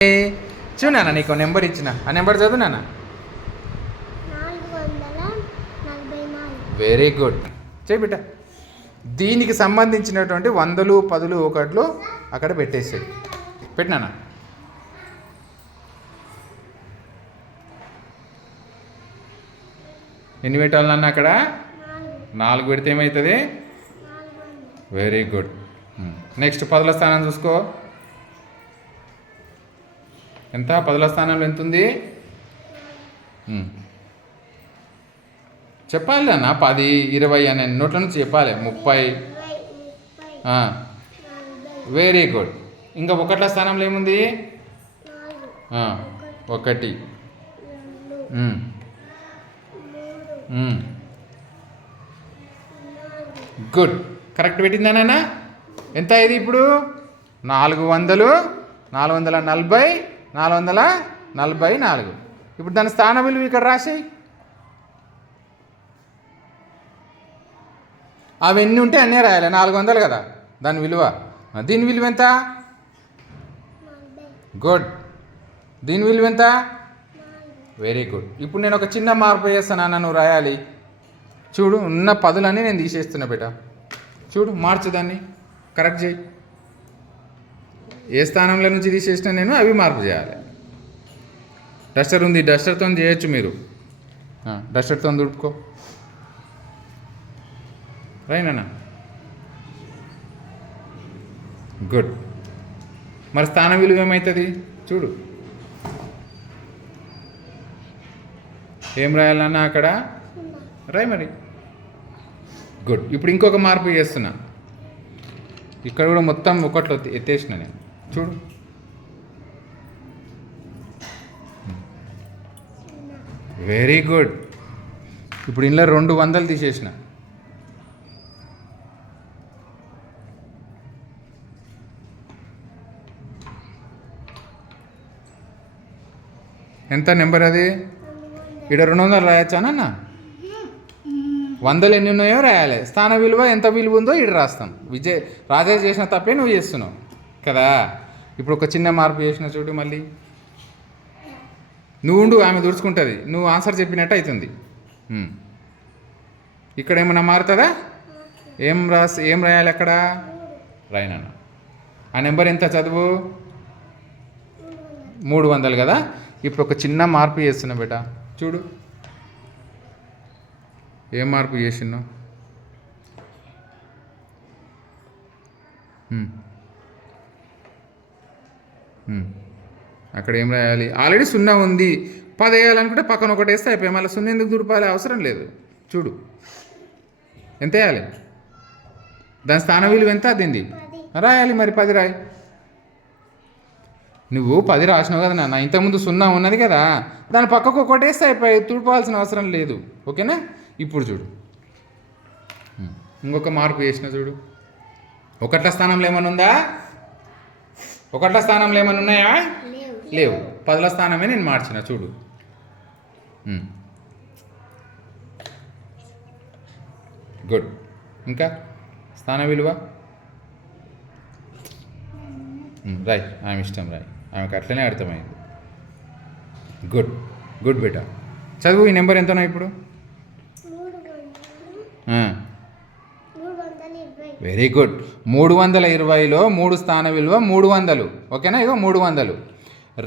చూనా నీకు నెంబర్ ఇచ్చిన ఆ నెంబర్ చదువు నాన్న. Very good. చేయి బిడ్డ. దీనికి సంబంధించినటువంటి 100, 10, 1 అక్కడ పెట్టేసాడు. పెట్టినానా? ఎన్ని పెట్టాలి నాన్న అక్కడ? 4 పెడితే ఏమవుతుంది? Very good. నెక్స్ట్ 10వ స్థానం చూసుకో. ఎంత? 10వ స్థానంలో ఎంత ఉంది? చెప్పాలి అన్న. 10, 20 అనే నోట్ల నుంచి చెప్పాలి. 30. Very good. ఇంకా 1వ స్థానంలో ఏముంది? 1. గుడ్. కరెక్ట్ పెట్టిందా నాన్న? ఎంత ఇది ఇప్పుడు? 400, 440, 444. ఇప్పుడు దాని స్థాన విలువ ఇక్కడ రాసేయి. అవి ఎన్ని ఉంటే అన్నీ రాయాలి. 400 కదా దాని విలువ. దీని విలువ ఎంత? గుడ్. దీని విలువ ఎంత? Very good. ఇప్పుడు నేను ఒక చిన్న మార్పు చేస్తాను అన్న, నువ్వు రాయాలి. చూడు, ఉన్న 10లని నేను తీసేస్తున్నా బేట. చూడు, మార్చు దాన్ని, కరెక్ట్ చేయి. ఏ స్థానంలో నుంచి తీసేసినా నేను అవి మార్పు చేయాలి. డస్టర్ ఉంది, డస్టర్తో చేయొచ్చు మీరు. డస్టర్తో దుడుపుకో. రైనా? గుడ్. మరి స్థాన విలువ ఏమవుతుంది చూడు. ఏం రాయాలన్నా అక్కడ? రాయి మరి. గుడ్. ఇప్పుడు ఇంకొక మార్పు చేస్తున్నా. ఇక్కడ కూడా మొత్తం 1 ఎత్తేసిన నేను. చూడు, వెరీ గుడ్. ఇప్పుడు ఇందులో 200 తీసేసిన. ఎంత నెంబర్ అది? ఇక్కడ 200 రాయచ్చానన్న. 100 ఎన్ని ఉన్నాయో రాయాలి. స్థాన విలువ ఎంత విలువ ఉందో ఇక్కడ రాస్తాం. రాజేష్ చేసిన తప్పే నువ్వు చేస్తున్నావు కదా. ఇప్పుడు ఒక చిన్న మార్పు చేసిన చూడు. మళ్ళీ నువ్వు ఉండు, ఆమె దుడుచుకుంటుంది. నువ్వు ఆన్సర్ చెప్పినట్టు అవుతుంది. ఇక్కడ ఏమన్నా మారుతుందా? ఏం రాయాలి అక్కడ? రాయనా. ఆ నెంబర్ ఎంత చదువు? 300 కదా. ఇప్పుడు ఒక చిన్న మార్పు చేస్తున్నా బేట. చూడు, ఏం మార్పు చేసినావు? అక్కడ ఏం రాయాలి? ఆల్రెడీ 0 ఉంది. 10 వేయాలనుకుంటే పక్కన 1 వేస్తే అయిపోయి. మళ్ళీ 0 ఎందుకు దుడిపాలి? అవసరం లేదు. చూడు, ఎంత వేయాలి? దాని స్థాన విలువ ఎంత? దీన్ని రాయాలి. మరి 10 రాయి. నువ్వు 10 రాసినావు కదా నాన్న. ఇంతకుముందు 0 ఉన్నది కదా, దాని పక్కకు 1 వేస్తే అయిపోయి. తుడిపోవాల్సిన అవసరం లేదు. ఓకేనా? ఇప్పుడు చూడు, ఇంకొక మార్పు చేసిన చూడు. 1వ స్థానంలో ఏమైనా ఉందా? 1వ స్థానంలో ఏమైనా ఉన్నాయా? లేవు. 10వ స్థానమే నేను మార్చిన. చూడు, గుడ్. ఇంకా స్థాన విలువ రాయ్. ఆమె ఇష్టం రాయ్. ఆమెకు అట్లనే అర్థమైంది. గుడ్. గుడ్ బేటా. చదువు. ఈ నెంబర్ ఎంతనా ఇప్పుడు? Very good. 320లో 3 స్థాన విలువ 300. ఓకేనా? ఇగో 300.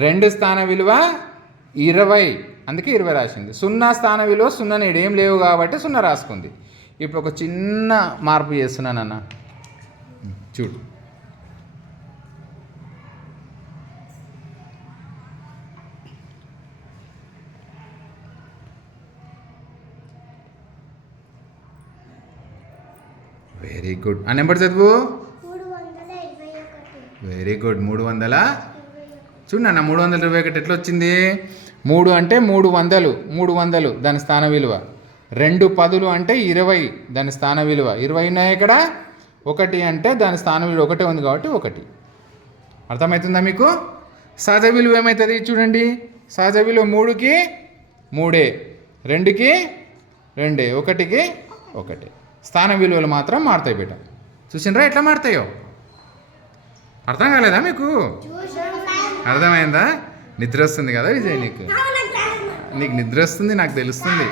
2 స్థాన విలువ 20. అందుకే 20 రాసింది. 0 స్థాన విలువ 0 నేడు ఏం లేవు కాబట్టి 0 రాసుకుంది. ఇప్పుడు ఒక చిన్న మార్పు చేస్తున్నానన్న. చూడు, వెరీ గుడ్. ఆ నెంబర్ చదువు. Very good. 300. చూడు నాన్న, 321 ఎట్లా వచ్చింది? 3 అంటే 300. 300 దాని స్థాన విలువ. 2 10లు అంటే 20 దాని స్థాన విలువ. 20 ఉన్నాయి ఇక్కడ. 1 అంటే దాని స్థాన విలువ 1 ఉంది కాబట్టి 1. అర్థమవుతుందా మీకు? సహజ విలువ ఏమవుతుంది చూడండి. సహజ విలువ 3కి 3, 2కి 2, 1కి 1. స్థాన విలువలు మాత్రం మారుతాయి బేట. చూసినరా ఎట్లా మారుతాయో? అర్థం కాలేదా మీకు? అర్థమైందా? నిద్ర వస్తుంది కదా విజయ్ నీకు? నీకు నిద్ర వస్తుంది నాకు తెలుస్తుంది.